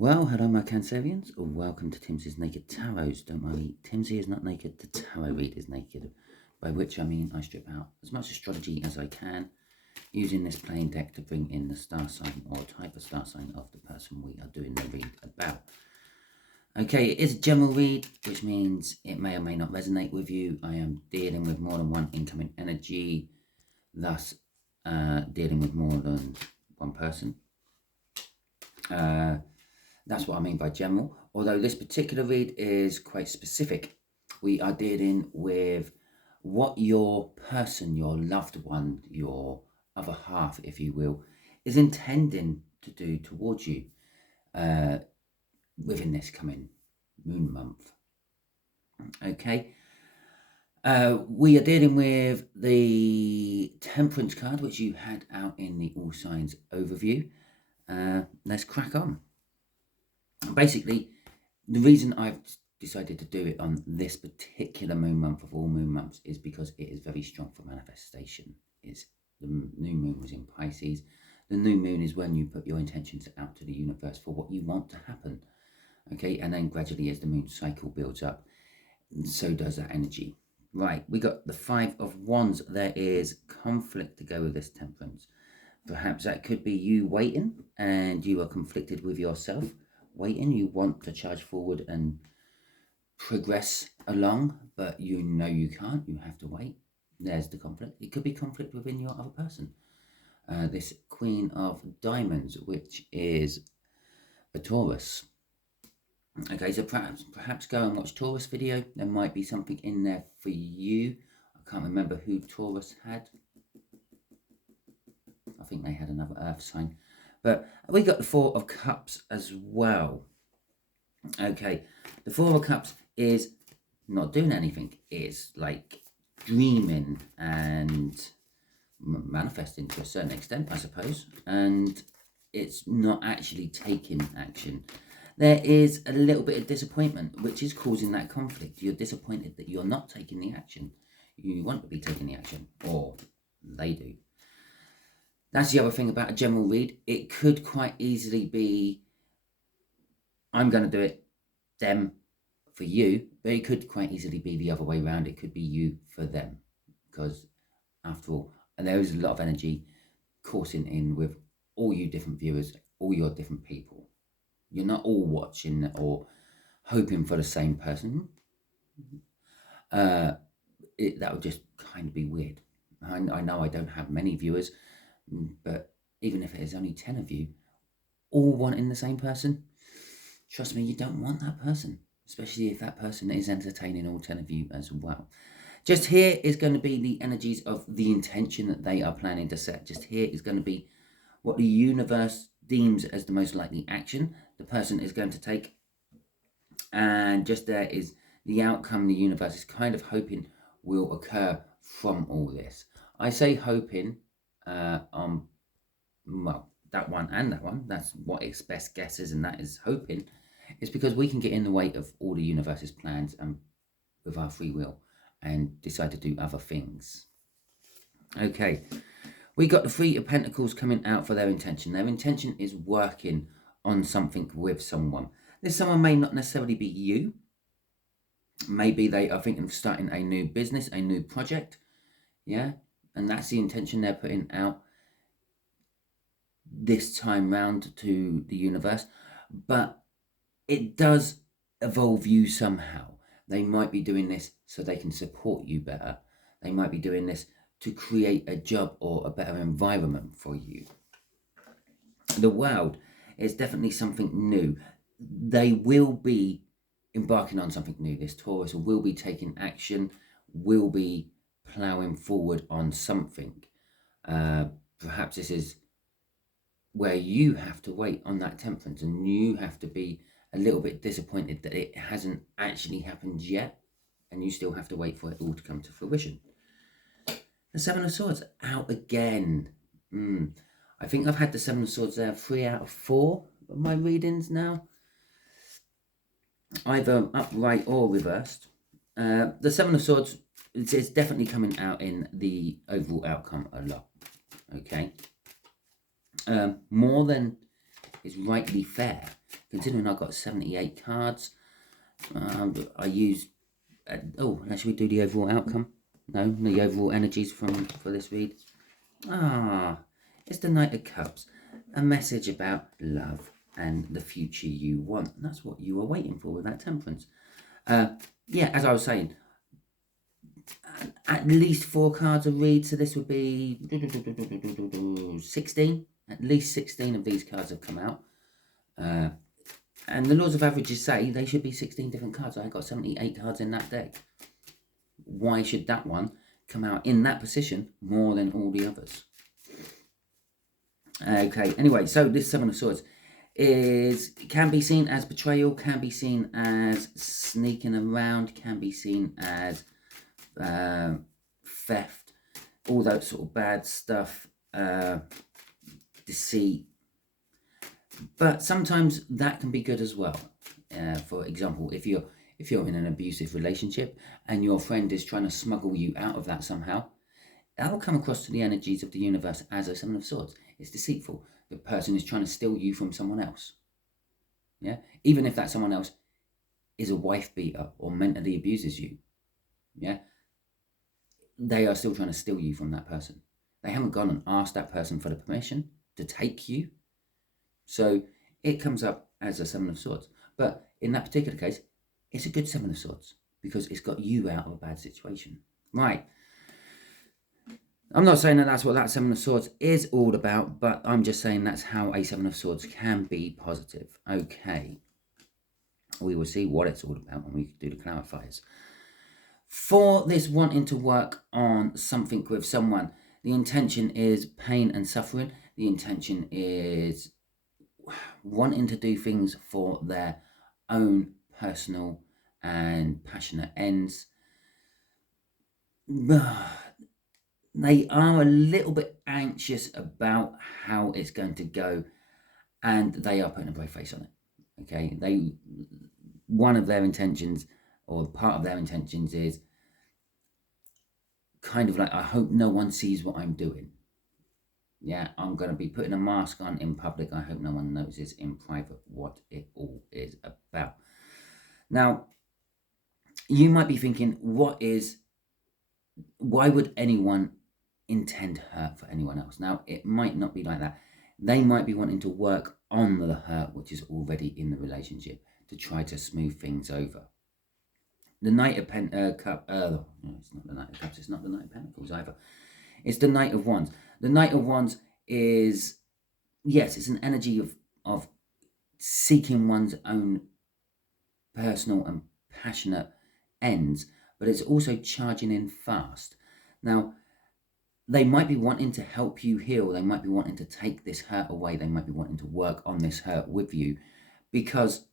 Well, hello my Cancerians, welcome to Timsy's Naked Tarot. Don't worry, Timsy is not naked, the tarot read is naked. By which I mean I strip out as much astrology as I can, using this plain deck to bring in the star sign or type of star sign of the person we are doing the read about. Okay, it is a general read, which means it may or may not resonate with you. I am dealing with more than one incoming energy, thus dealing with more than one person. That's what I mean by general. Although this particular read is quite specific. We are dealing with what your person, your loved one, your other half, if you will, is intending to do towards you within this coming moon month. Okay. We are dealing with the Temperance card, which you had out in the All Signs overview. Let's crack on. Basically, the reason I've decided to do it on this particular moon month of all moon months is because it is very strong for manifestation. The new moon was in Pisces. The new moon is when you put your intentions out to the universe for what you want to happen. Okay, and then gradually as the moon cycle builds up, so does that energy. Right, we got the Five of Wands. There is conflict to go with this Temperance. Perhaps that could be you waiting and you are conflicted with yourself. Waiting, you want to charge forward and progress along, but you know you can't, you have to wait. There's the conflict. It could be conflict within your other person. This Queen of Diamonds, which is a Taurus. Okay, so perhaps go and watch Taurus video. There might be something in there for you. I can't remember who Taurus had. I think they had another earth sign. But we got the Four of Cups as well. Okay, the Four of Cups is not doing anything. It's like dreaming and manifesting to a certain extent, I suppose. And it's not actually taking action. There is a little bit of disappointment, which is causing that conflict. You're disappointed that you're not taking the action. You want to be taking the action, or they do. That's the other thing about a general read. It could quite easily be, I'm going to do it, them for you, but it could quite easily be the other way around. It could be you for them, because after all, and there is a lot of energy coursing in with all you different viewers, all your different people. You're not all watching or hoping for the same person. That would just kind of be weird. I know I don't have many viewers, but even if it is only 10 of you, all wanting the same person, trust me, you don't want that person, especially if that person is entertaining all 10 of you as well. Just here is going to be the energies of the intention that they are planning to set. Just here is going to be what the universe deems as the most likely action the person is going to take. And just there is the outcome the universe is kind of hoping will occur from all this. I say hoping well, that one and that one, that's what its best guess is, and that is hoping. It's because we can get in the way of all the universe's plans and with our free will and decide to do other things. Okay, we got the Three of Pentacles coming out for their intention. Their intention is working on something with someone. This someone may not necessarily be you. Maybe they are thinking of starting a new business, a new project. Yeah, and that's the intention they're putting out this time round to the universe. But it does evolve you somehow. They might be doing this so they can support you better. They might be doing this to create a job or a better environment for you. The world is definitely something new. They will be embarking on something new. This Taurus will be taking action, will be ploughing forward on something. Perhaps this is where you have to wait on that Temperance, and you have to be a little bit disappointed that it hasn't actually happened yet, and you still have to wait for it all to come to fruition. The Seven of Swords out again. I think I've had the Seven of Swords there 3 out of 4 of my readings now, either upright or reversed. The Seven of Swords, it's definitely coming out in the overall outcome a lot. Okay, more than is rightly fair. Considering I got 78 cards, I use... should we do the overall outcome? No, the overall energies for this read. It's the Knight of Cups. A message about love and the future you want. And that's what you were waiting for with that Temperance. As I was saying, at least 4 cards a read, so this would be 16. At least 16 of these cards have come out. And the laws of averages say they should be 16 different cards. I got 78 cards in that deck. Why should that one come out in that position more than all the others? Okay, anyway, so this Seven of Swords can be seen as betrayal, can be seen as sneaking around, can be seen as theft, all that sort of bad stuff, deceit. But sometimes that can be good as well. For example, if you're in an abusive relationship and your friend is trying to smuggle you out of that somehow, that will come across to the energies of the universe as a Seven of Swords. It's deceitful. The person is trying to steal you from someone else. Yeah, even if that someone else is a wife beater or mentally abuses you. Yeah, they are still trying to steal you from that person. They haven't gone and asked that person for the permission to take you. So it comes up as a Seven of Swords. But in that particular case, it's a good Seven of Swords because it's got you out of a bad situation. Right. I'm not saying that that's what that Seven of Swords is all about, but I'm just saying that's how a Seven of Swords can be positive. Okay. We will see what it's all about when we do the clarifiers. For this wanting to work on something with someone, the intention is pain and suffering. The intention is wanting to do things for their own personal and passionate ends. They are a little bit anxious about how it's going to go, and they are putting a brave face on it. Okay, one of their intentions, or part of their intentions, is kind of like, I hope no one sees what I'm doing. Yeah, I'm going to be putting a mask on in public. I hope no one notices in private what it all is about. Now, you might be thinking, why would anyone intend hurt for anyone else? Now, it might not be like that. They might be wanting to work on the hurt which is already in the relationship to try to smooth things over. The Knight of Cups, no, it's not the Knight of Cups, it's not the Knight of Pentacles either. It's the Knight of Wands. The Knight of Wands is, yes, it's an energy of seeking one's own personal and passionate ends, but it's also charging in fast. Now, they might be wanting to help you heal. They might be wanting to take this hurt away. They might be wanting to work on this hurt with you because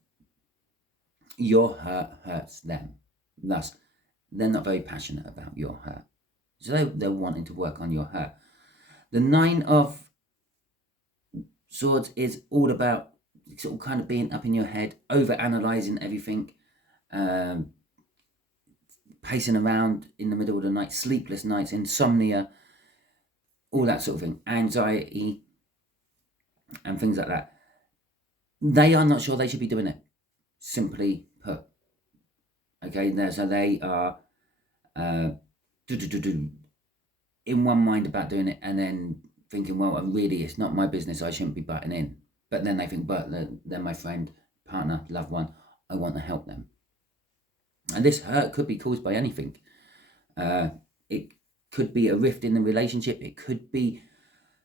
your hurt hurts them. Thus, they're not very passionate about your hurt. So they're wanting to work on your hurt. The Nine of Swords is all about sort of kind of being up in your head, over-analysing everything, pacing around in the middle of the night, sleepless nights, insomnia, all that sort of thing, anxiety, and things like that. They are not sure they should be doing it, simply put. Okay, so they are in one mind about doing it, and then thinking, well, really, it's not my business, I shouldn't be butting in. But then they think, but they're my friend, partner, loved one, I want to help them. And this hurt could be caused by anything. It could be a rift in the relationship. It could be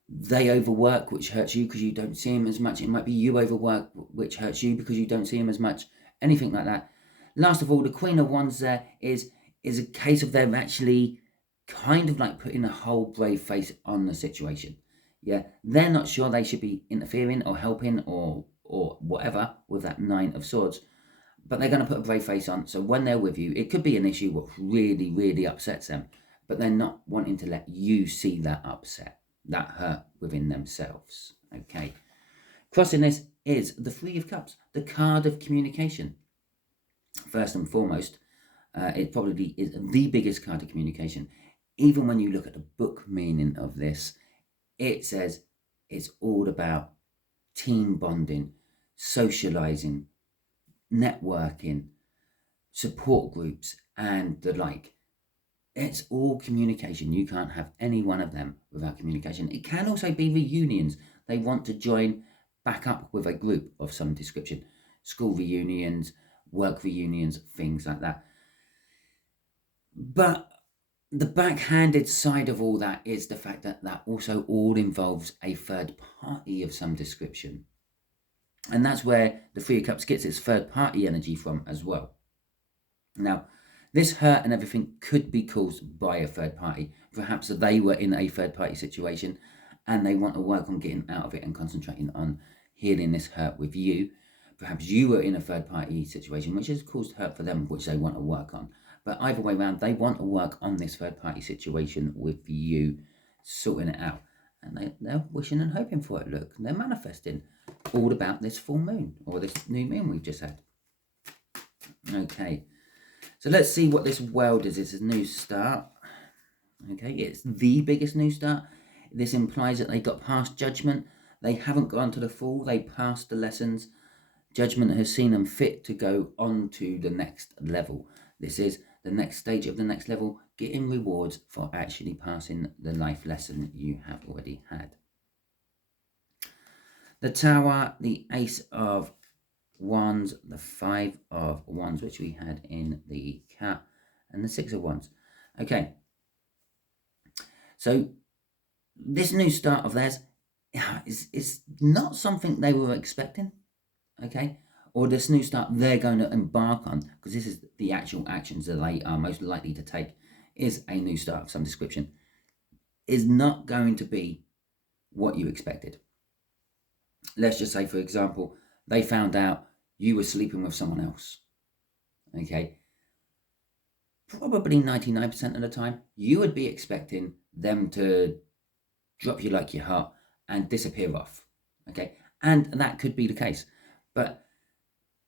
they overwork, which hurts you because you don't see them as much. It might be you overwork, which hurts you because you don't see them as much. Anything like that. Last of all, the Queen of Wands there is a case of them actually kind of like putting a whole brave face on the situation. Yeah, they're not sure they should be interfering or helping or whatever with that Nine of Swords, but they're going to put a brave face on. So when they're with you, it could be an issue what really, really upsets them, but they're not wanting to let you see that upset, that hurt within themselves. Okay. Crossing this is the Three of Cups, the card of communication. First and foremost, it probably is the biggest card of communication. Even when you look at the book meaning of this, it says it's all about team bonding, socializing, networking, support groups, and the like. It's all communication. You can't have any one of them without communication. It can also be reunions. They want to join back up with a group of some description. School reunions, work reunions, things like that. But the backhanded side of all that is the fact that that also all involves a third party of some description. And that's where the Three of Cups gets its third party energy from as well. Now, this hurt and everything could be caused by a third party. Perhaps they were in a third party situation and they want to work on getting out of it and concentrating on healing this hurt with you. Perhaps you were in a third party situation which has caused hurt for them, which they want to work on. But either way around, they want to work on this third party situation with you, sorting it out. And they're wishing and hoping for it. Look, they're manifesting all about this full moon, or this new moon we've just had. Okay, so let's see what this world is. It's a new start. Okay, it's the biggest new start. This implies that they got past judgment. They haven't gone to the Fool. They passed the lessons. Judgment has seen them fit to go on to the next level. This is the next stage of the next level, getting rewards for actually passing the life lesson you have already had. The Tower, the Ace of Wands, the Five of Wands, which we had in the Cat, and the Six of Wands. Okay, so this new start of theirs is not something they were expecting, okay? Or this new start they're going to embark on, because this is the actual actions that they are most likely to take, is a new start of some description, is not going to be what you expected. Let's just say, for example, they found out you were sleeping with someone else, okay? Probably 99% of the time, you would be expecting them to drop you like you're hot and disappear off, okay? And that could be the case, but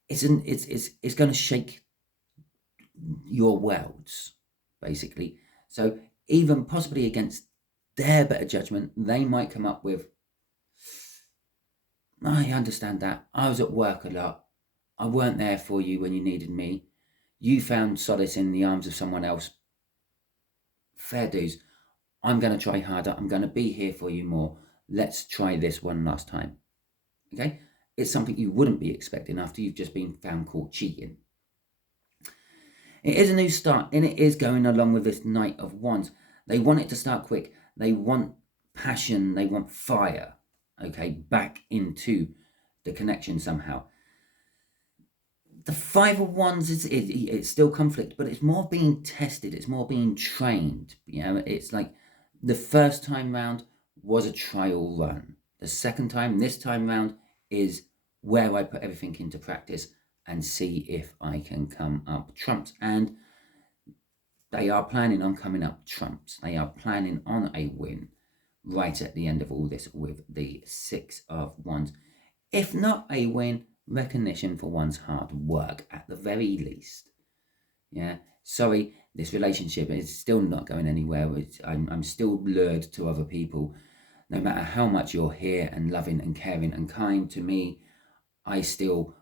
it's going to shake your worlds, basically. So even possibly against their better judgment, they might come up with, I understand that. I was at work a lot. I weren't there for you when you needed me. You found solace in the arms of someone else. Fair dues. I'm going to try harder. I'm going to be here for you more. Let's try this one last time. Okay? It's something you wouldn't be expecting after you've just been found caught cheating. It is a new start, and it is going along with this Knight of Wands. They want it to start quick. They want passion. They want fire. Okay? Back into the connection somehow. The Five of Wands it's still conflict, but it's more being tested. It's more being trained. You know, it's like the first time round was a trial run. The second time, this time round, is where I put everything into practice and see if I can come up trumps. And they are planning on coming up trumps. They are planning on a win right at the end of all this with the Six of Wands. If not a win, recognition for one's hard work at the very least. Yeah, sorry, this relationship is still not going anywhere. I'm still lured to other people. No matter how much you're here and loving and caring and kind to me, I still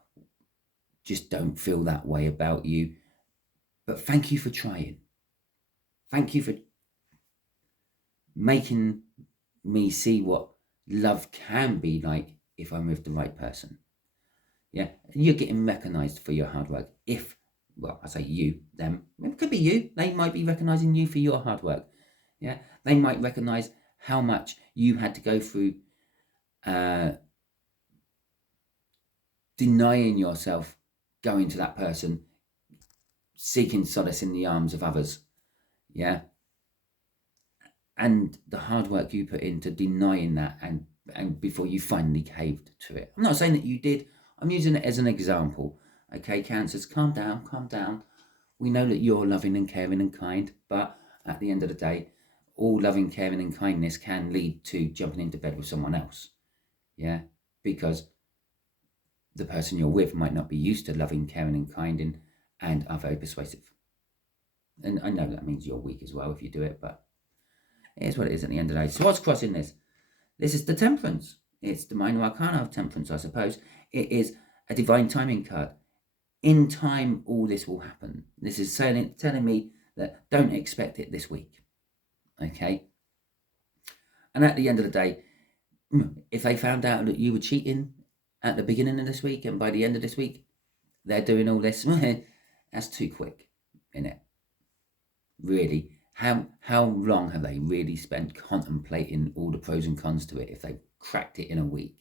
just don't feel that way about you. But thank you for trying. Thank you for making me see what love can be like if I'm with the right person. Yeah, you're getting recognised for your hard work. If, well, I say you, them, it could be you. They might be recognising you for your hard work. Yeah, they might recognise how much you had to go through denying yourself, going to that person, seeking solace in the arms of others. Yeah, and the hard work you put into denying that and before you finally caved to it. I'm not saying that you did. I'm using it as an example. Okay, Cancers, calm down, calm down. We know that you're loving and caring and kind, but at the end of the day, all loving, caring and kindness can lead to jumping into bed with someone else. Yeah, because the person you're with might not be used to loving, caring and kind and are very persuasive. And I know that means you're weak as well if you do it, but it is what it is at the end of the day. So what's crossing this? This is the Temperance. It's the minor arcana of temperance, I suppose. It is a divine timing card. In time, all this will happen. This is telling me that don't expect it this week. Okay? And at the end of the day, if they found out that you were cheating at the beginning of this week and by the end of this week, they're doing all this, that's too quick, innit? Really, how long have they really spent contemplating all the pros and cons to it if they cracked it in a week?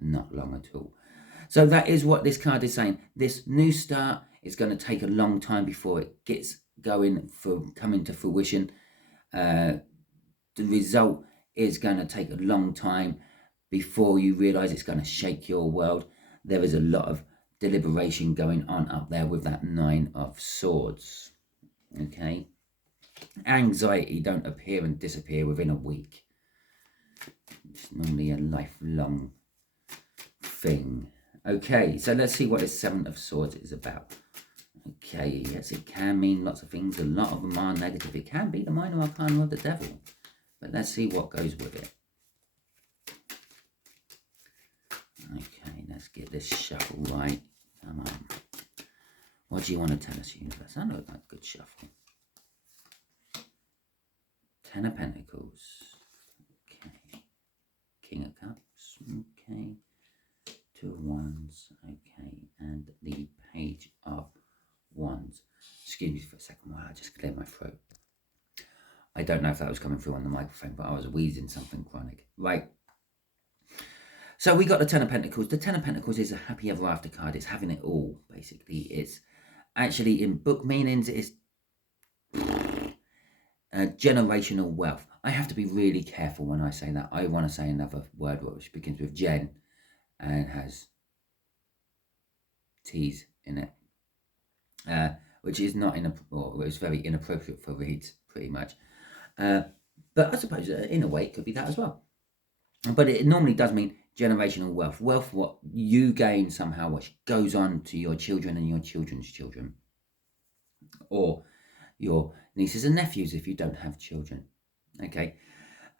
Not long at all. So that is what this card is saying. This new start is going to take a long time before it gets going, for coming to fruition. The result is going to take a long time before you realize it's going to shake your world. There is a lot of deliberation going on up there with that Nine of Swords. Okay, anxiety don't appear and disappear within a week. It's normally a lifelong thing. Okay, so let's see what this Seven of Swords is about. Okay, yes, it can mean lots of things. A lot of them are negative. It can be the minor arcana of the devil. But let's see what goes with it. Okay, let's get this shuffle right. Come on. What do you want to tell us, universe? I know that good shuffle. Ten of Pentacles. Okay. King of Cups. Okay. Two of Wands. Okay. And the Page of Wands. Excuse me for a second while I just clear my throat. I don't know if that was coming through on the microphone, but I was wheezing something chronic. Right. So we got the Ten of Pentacles. The Ten of Pentacles is a happy ever after card. It's having it all, basically. It's actually, in book meanings, it's generational wealth. I have to be really careful when I say that. I want to say another word which begins with Gen and has T's in it, which is not it's very inappropriate for reads, pretty much. But I suppose in a way it could be that as well. But it normally does mean generational wealth. Wealth, what you gain somehow, which goes on to your children and your children's children. Or your nieces and nephews if you don't have children. Okay.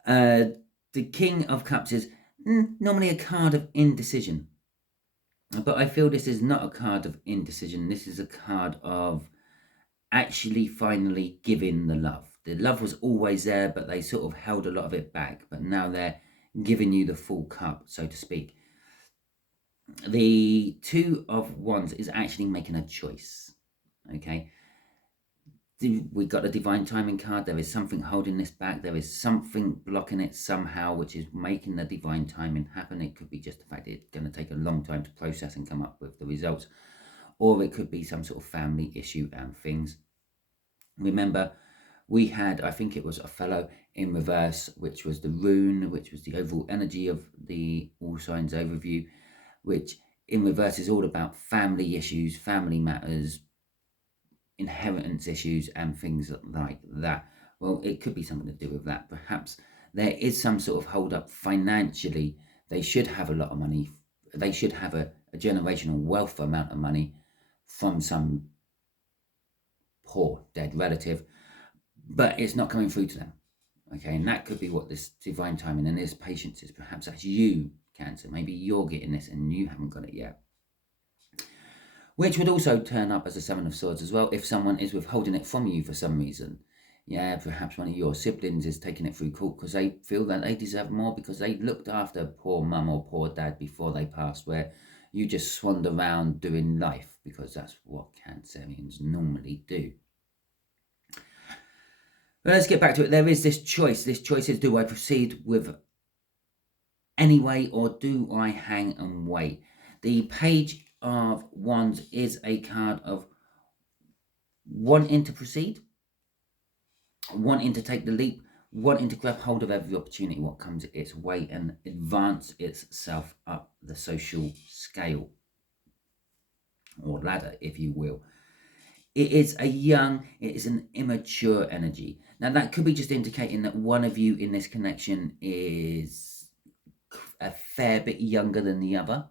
The King of Cups is normally a card of indecision. But I feel this is not a card of indecision. This is a card of actually finally giving the love. The love was always there, but they sort of held a lot of it back. But now they're giving you the full cup, so to speak. The Two of Wands is actually making a choice. Okay. We got a divine timing card. There is something holding this back. There is something blocking it somehow, which is making the divine timing happen. It could be just the fact that it's going to take a long time to process and come up with the results. Or it could be some sort of family issue and things. Remember, we had, I think it was Othello in reverse, which was the rune, which was the overall energy of the All Signs overview, which in reverse is all about family issues, family matters, inheritance issues and things like that. Well, it could be something to do with that. Perhaps there is some sort of hold up financially. They should have a lot of money. They should have a generational wealth amount of money from some poor dead relative, but it's not coming through to them. Okay, and that could be what this divine timing and this patience is. Perhaps that's you, Cancer. Maybe you're getting this and you haven't got it yet. Which would also turn up as a Seven of Swords as well if someone is withholding it from you for some reason. Yeah, perhaps one of your siblings is taking it through court because they feel that they deserve more because they looked after poor mum or poor dad before they passed, where you just swanned around doing life because that's what Cancerians normally do. But let's get back to it. There is this choice. This choice is, do I proceed with anyway or do I hang and wait? The Page of Wands is a card of wanting to proceed, wanting to take the leap, wanting to grab hold of every opportunity what comes its way and advance itself up the social scale or ladder, if you will. It is it is an immature energy. Now that could be just indicating that one of you in this connection is a fair bit younger than the other.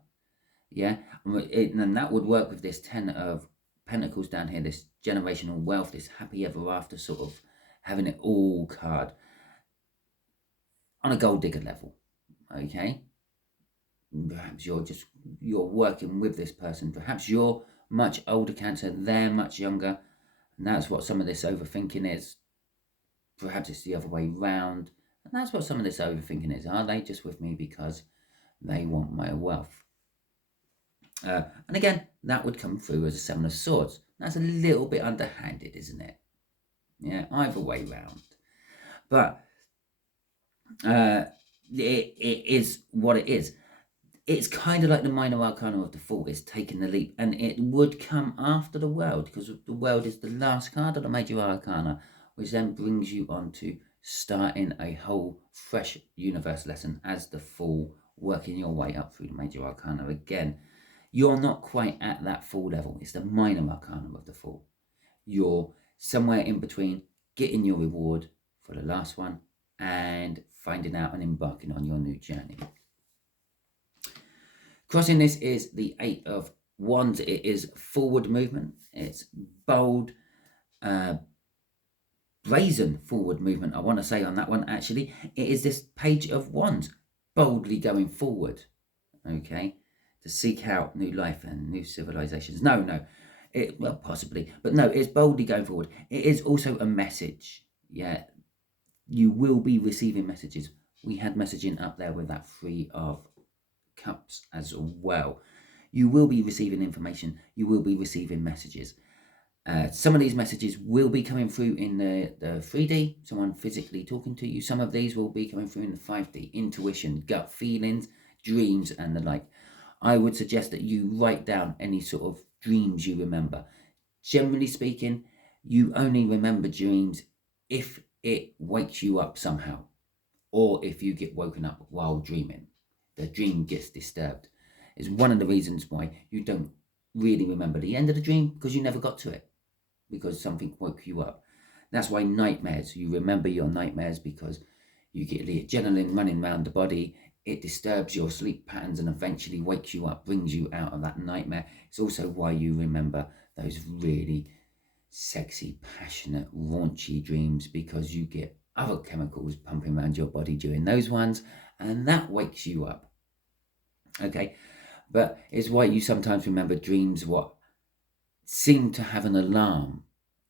Yeah, and that would work with this Ten of Pentacles down here, this generational wealth, this happy ever after sort of having it all card on a gold digger level. Okay, Perhaps you're working with this person. Perhaps you're much older, Cancer, they're much younger, and that's what some of this overthinking is. Perhaps it's the other way round, and that's what some of this overthinking is. Are they just with me because they want my wealth? And again, that would come through as a Seven of Swords. That's a little bit underhanded, isn't it? Yeah, either way round. But it is what it is. It's kind of like the minor arcana of the Fool. It's taking the leap, and it would come after the World, because the World is the last card of the major arcana, which then brings you on to starting a whole fresh universe lesson as the Fool, working your way up through the major arcana again. You're not quite at that Fool level. It's the minor arcana of the Fool. You're somewhere in between getting your reward for the last one and finding out and embarking on your new journey. Crossing this is the Eight of Wands. It is forward movement. It's bold, brazen forward movement, I want to say on that one, actually. It is this Page of Wands, boldly going forward, okay, to seek out new life and new civilizations. No, well, possibly, but no, it's boldly going forward. It is also a message. Yeah, you will be receiving messages. We had messaging up there with that Three of Cups as well. You will be receiving information. You will be receiving messages. Some of these messages will be coming through in the 3D, someone physically talking to you. Some of these will be coming through in the 5D, intuition, gut feelings, dreams, and the like. I would suggest that you write down any sort of dreams you remember. Generally speaking, you only remember dreams if it wakes you up somehow, or if you get woken up while dreaming. The dream gets disturbed. It's one of the reasons why you don't really remember the end of the dream, because you never got to it, because something woke you up. That's why nightmares, you remember your nightmares because you get the adrenaline running around the body. It disturbs your sleep patterns and eventually wakes you up, brings you out of that nightmare. It's also why you remember those really sexy, passionate, raunchy dreams, because you get other chemicals pumping around your body during those ones, and that wakes you up. Okay, but it's why you sometimes remember dreams what seem to have an alarm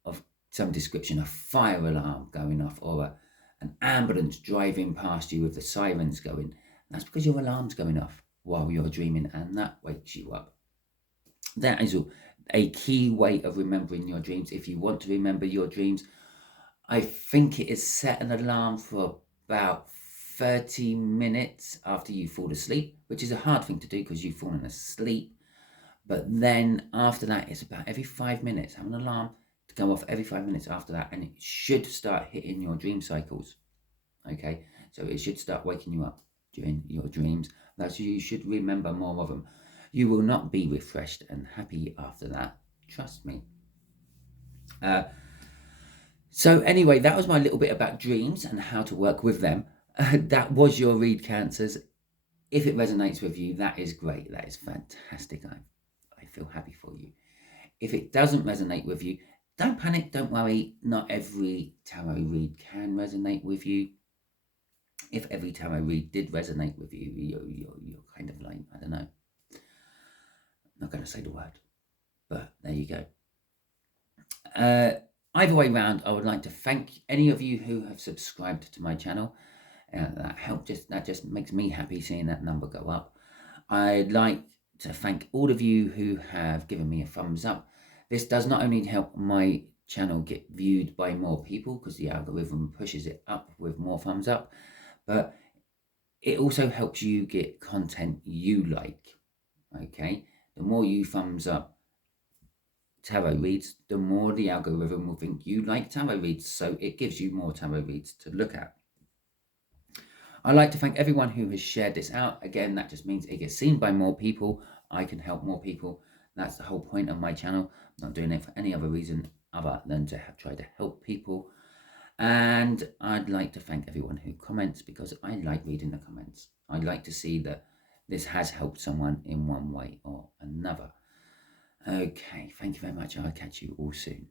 of some description, a fire alarm going off, or an ambulance driving past you with the sirens going. That's because your alarm's going off while you're dreaming, and that wakes you up. That is a key way of remembering your dreams. If you want to remember your dreams, I think it is set an alarm for about 30 minutes after you fall asleep, which is a hard thing to do because you've fallen asleep. But then after that, it's about every 5 minutes. Have an alarm to go off every 5 minutes after that, and it should start hitting your dream cycles. Okay, so it should start waking you up during your dreams. That's you should remember more of them. You will not be refreshed and happy after that. Trust me. So anyway, that was my little bit about dreams and how to work with them. That was your read, Cancers. If it resonates with you, that is great. That is fantastic. I feel happy for you. If it doesn't resonate with you, don't panic, don't worry. Not every tarot read can resonate with you. If every tarot read did resonate with you, you're kind of like, I don't know. I'm not going to say the word, but there you go. Either way round, I would like to thank any of you who have subscribed to my channel. That just makes me happy seeing that number go up. I'd like to thank all of you who have given me a thumbs up. This does not only help my channel get viewed by more people, because the algorithm pushes it up with more thumbs up, but it also helps you get content you like. Okay, the more you thumbs up tarot reads, the more the algorithm will think you like tarot reads, so it gives you more tarot reads to look at. I'd like to thank everyone who has shared this out. Again, that just means it gets seen by more people. I can help more people. That's the whole point of my channel. I'm not doing it for any other reason other than to try to help people. And I'd like to thank everyone who comments, because I like reading the comments. I'd like to see that this has helped someone in one way or another. Okay, thank you very much. I'll catch you all soon.